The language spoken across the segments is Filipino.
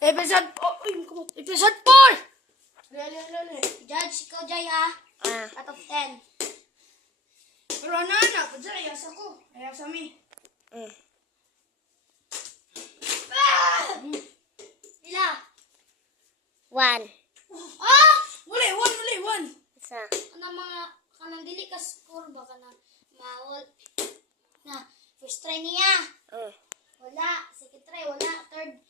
Episode 4. Uy, kumot. Episode 4! Lali. Judge, ikaw, Jai, ha? Out of 10. Pero anak ko dyan. Ayas ako. Ayas kami. Ila? 1. Ah! Wala, 1. Isa. Kanang mga, kanang dili ka score ba? Kanang mawal. Na, first try niya. Wala. Second try, wala. Third,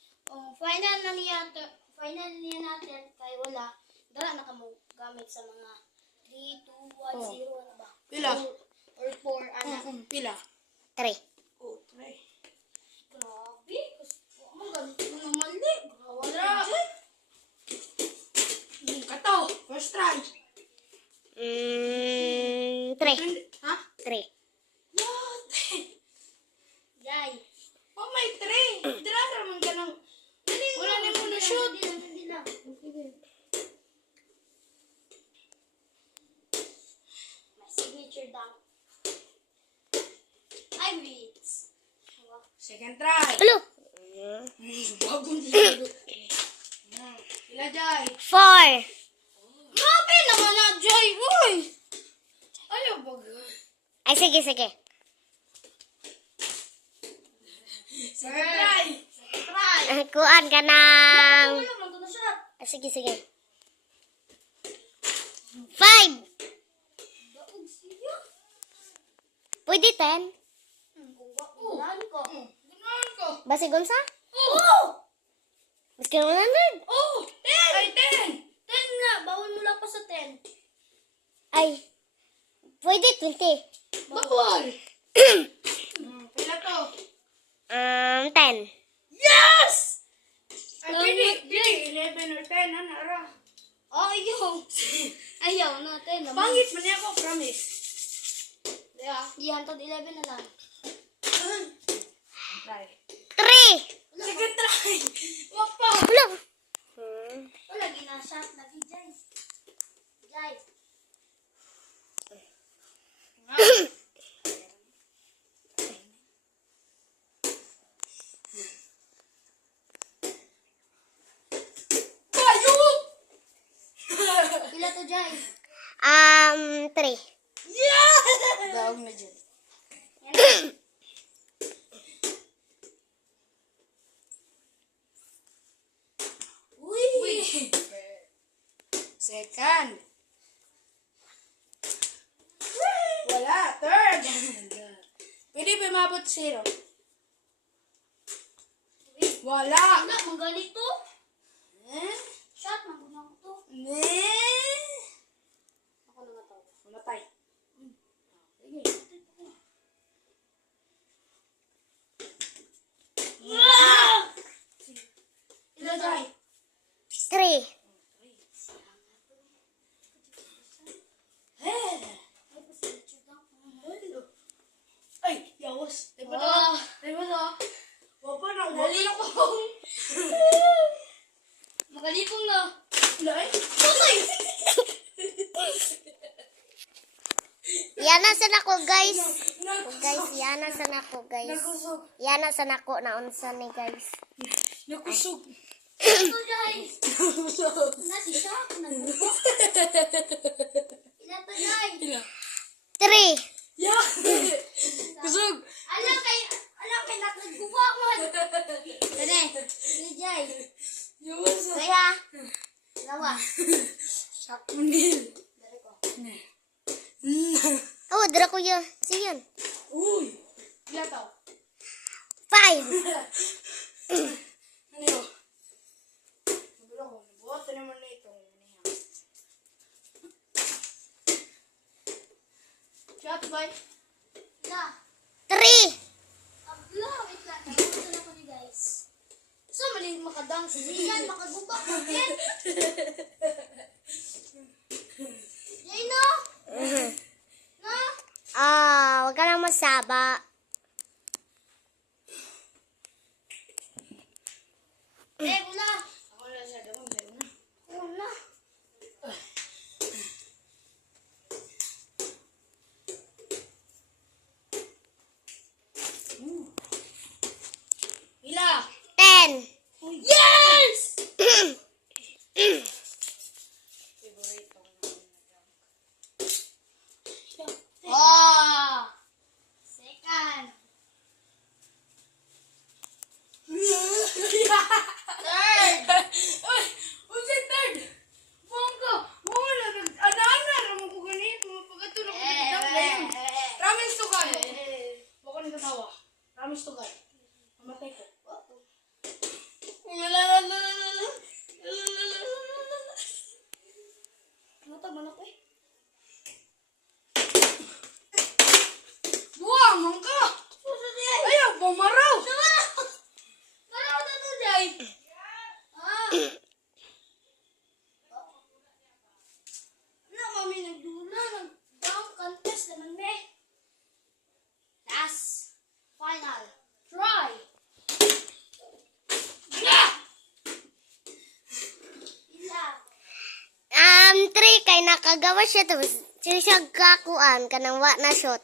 final na niya. Final niya natin. Kaya wala. Dala na ka mo gamit sa mga 3, 2, 1, 0. Ano ba? Pila? Or 4, anak. Pila? 3. Oh, 3. Grabe. Kasi, mo ganito mo na mali. Wala. Kato. First try. 3. Ha? 3. Yate. Jai. Oh, may 3. Dira naman ka ng... Wala na mo na shoot. Hindi lang. My signature dunk. I reads. Second try. Hello. Bagong dito. Pila, Jai? 4. Grabe naman na, Jai. Uy! Ayaw ba? Ay, sige. Second try. Try. Kuan ka ng... Wala man to na shot. Sige. 5. Daog siya. Pwede 10. Kung wala ko. Ganoon ko. Basi gunsa? Oh! Maski 100. Oh! 10! Ay, 10! 10 nga. Bawal mo lang pa sa 10. Ay. Pwede 20. Bawal! Pila to? 10. Yes! Ay, pwede 11 or 10, ano, ara. Oh, ayaw natin. Pangit man niya ako, promise. Yeah. Ihantod 11 na lang. Try. 3. Second try! Wag pa! Hello. Wala, ginashot lagi, Jai. Jai. Kayo! Pila to, Jai? 3. Yeah! Daog na dyan. Yan. Uy! Second. Wala. Third. Pwede ba mabot 0? Wala. Wala, manggalit to. Eh? Shot, magunang to. Eh? Ako na nga to. Mamatay. Sige. Ila, Jai. 3. Ay, yawas. Diba to? Ah. Diba to? Wapa na, wali ako. Magalipong na. Lai? Yana sa nako guys. Nakusog. Yana sa nako guys. Nakusog. Yana sa nako na unsa ni guys. Nakusog. Ito, Jai. Nakusog. Nasi siya. Nagbuko. Ila to, Jai. Ila. 3. Ya! Kusog. Alam kay nagbuko mo. Dene. Ila, Jai. Yawas. Kaya. Lawa. Sakmunil. Dari ko. Oh, dira ko yun. Siyan. Uy! Ila to? 5. Ano yun? Sabi ko, buhat na naman na ito. Shot, boy. Ila. 3. Abla, wait lang. Nakuha na ko ni guys. So, mali makadang si Lian. Makaguba ko din. Jay, no? No? Wag ka lang masaba. Wala. Ako na siya, damo na. Wala. Ila! 10. Yes! Oh! Second. Third. Uy! Unsa third? Bongga! Wala ana-ana ra mo ko ganito. Pagkatulog ko dito dayon. Promise to God. Bako ni katawa. Promise to God. Mamatay ko. Ano to, manok eh? Buwang mangka! Ayaw, bumaraw! Maraw na to, Jay! Ah! Ano, mami, nagdula. Nag-dunk contest naman, be. Last. Final. Try. Isa. 3 kay nakagawa siya tapos siya kakuan kanang wa na shot.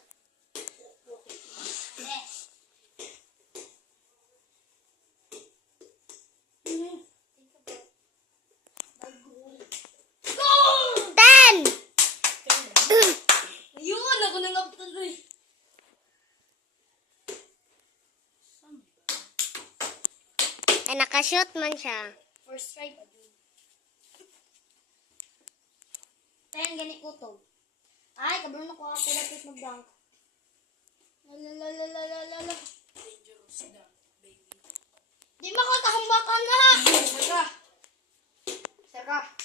Goal! 10. Ayun, ako nangaptan ko eh. Ay nakashot man siya. First try pa din. 10 ganit ko to. Ay, kabalo na ko ako lapit mag-dunk. Lalalalalalala. Dangerous na, baby. Di makakahambakan na! Saka. Saka.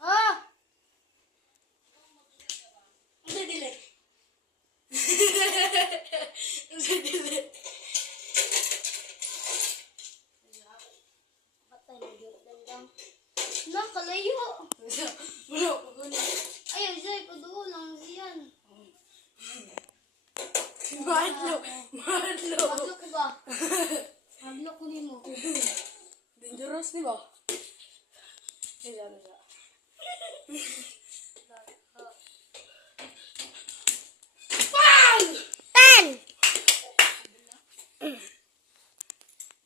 Ah! Unsa dili? Unsa dili? Patay na Jordan dunk. Nakalayo! Wala ko gani. Ayaw siya, ipaduo lang siyan. Madlo. Madlo. Madlo ko ba? Madlo ko ni mo. Dangerous, di ba? Sila. 10.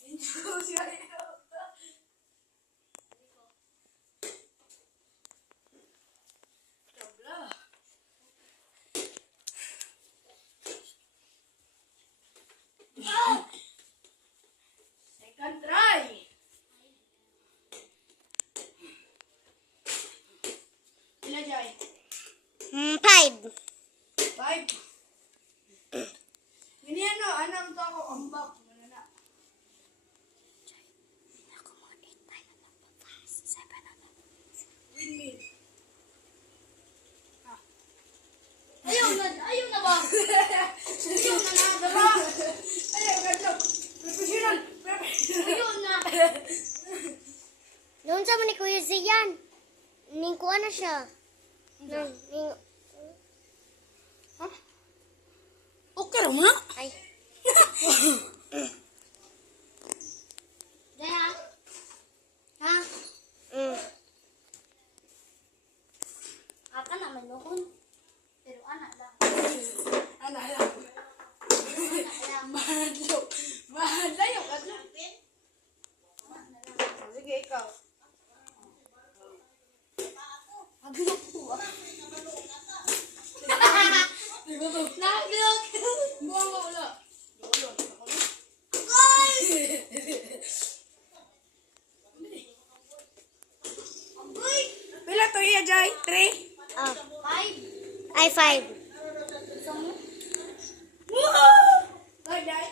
Dangerous yan. Tabla. Second try. Ilan Jai? 5. 5. Ganyan no, anam to ako ambak. Manana. Windmill. Ayaw na ba? Ayaw na na, diba? Ayaw, ganito. Professional. Ayaw na. Noon sa man ni Kuya Zian. Ning kuan na siya. Ning Okay raw na. ay Daya. Ha? mm. Aka naman noon. Pero anak lang. Ano, alam. Anak lang. Mahadlo. Mahadlayo, kadlo. Anak na lang. Sige, ikaw. Agilok ko ah. Nagulog. Nagilok. Buwang mo ulo. Ulo. Agoy! Pila to iya, Jai? 3? Oh, 5. ay 5. Gusto mo? Woo! Bye, Jai.